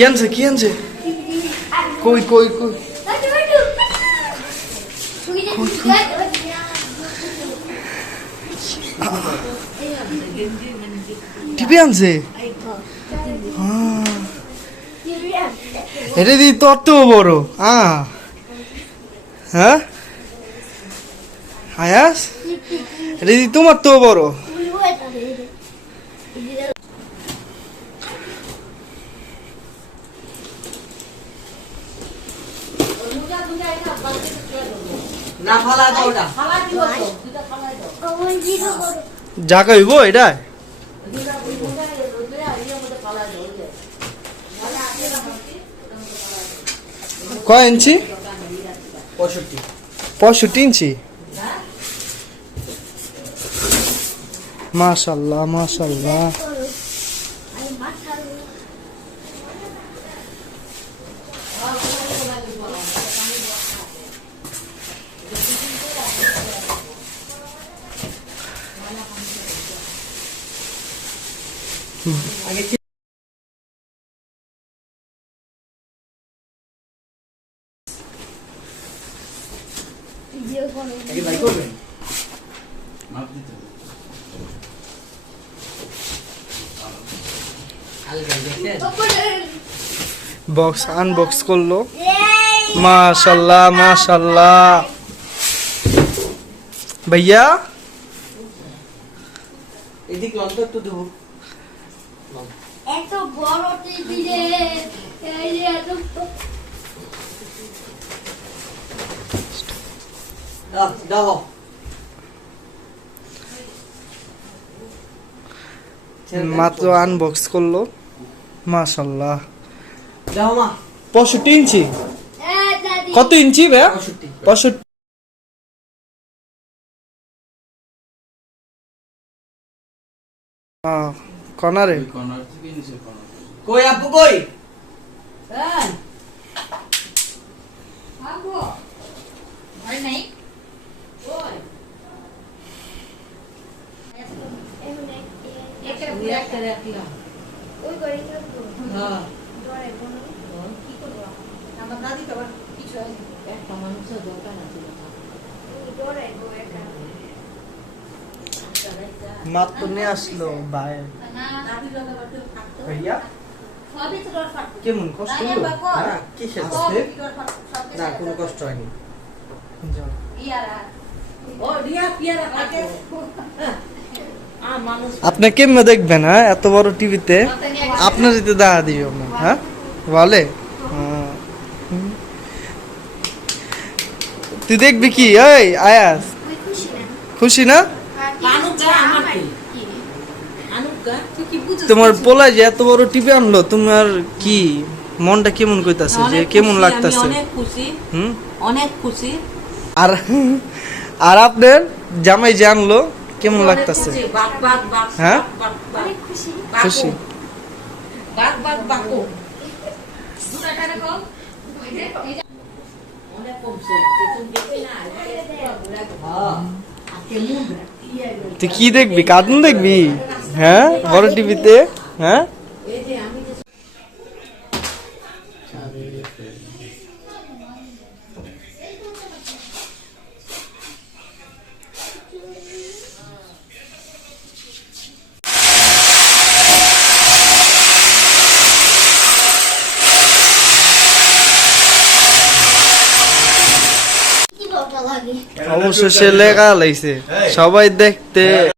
কি আনছে কই কই কই টিভি আনছে এটা দি তোর তো বড় হ্যাঁ আয়াস এটা দি তোমার তো বড় না ফালা দাও ওটা যা কইব এটা কয় ইঞ্চি 65 ইঞ্চি মাশাআল্লাহ মাশাআল্লাহ বক্স আনবক্স করলো মাশাআল্লাহ মাশাআল্লাহ ভাইয়া এদিক লন্ত একটু দেবো এত বড় টিভি রে এই এত দাও মাত্র আনবক্স করলো মাশাআল্লাহ দাও মা 65 ইঞ্চি দাদি কত ইঞ্চি ভাইয়া 65 কর্নারে কই আপু কই আপু আরে নাই ওই একটা রাখলাম ওই করে রাখবো হ্যাঁ ডরে বলো কি করব আমার দাদি তো কিছু একটা মানুষের দরকার আছে ডরে গো একটা মাত্র নিয়ে আসলো ভাই ভাইয়া কেমন কষ্ট হলো না কিসের না কোনো কষ্ট হয়নি আপনি কেমনে দেখবেন হ্যাঁ এত বড় টিভিতে আপনার যদি দেখা দিও না হ্যাঁ বলে তুই দেখবি কি ওই আয়াস খুশি না তোমার পোলা যে এত বড় টিভি আনলো তোমার কি মনটা কেমন কইতাছে যে কেমন লাগতাছে অনেক খুশি আর আর আপনার জামাই যে আনলো কেমন লাগতাছে হ্যাঁ খুশি তুই কি দেখবি কার্টুন দেখবি হ্যাঁ বড় টিভিতে হ্যাঁ অবশেষে লেখা লাইছে সবাই দেখতে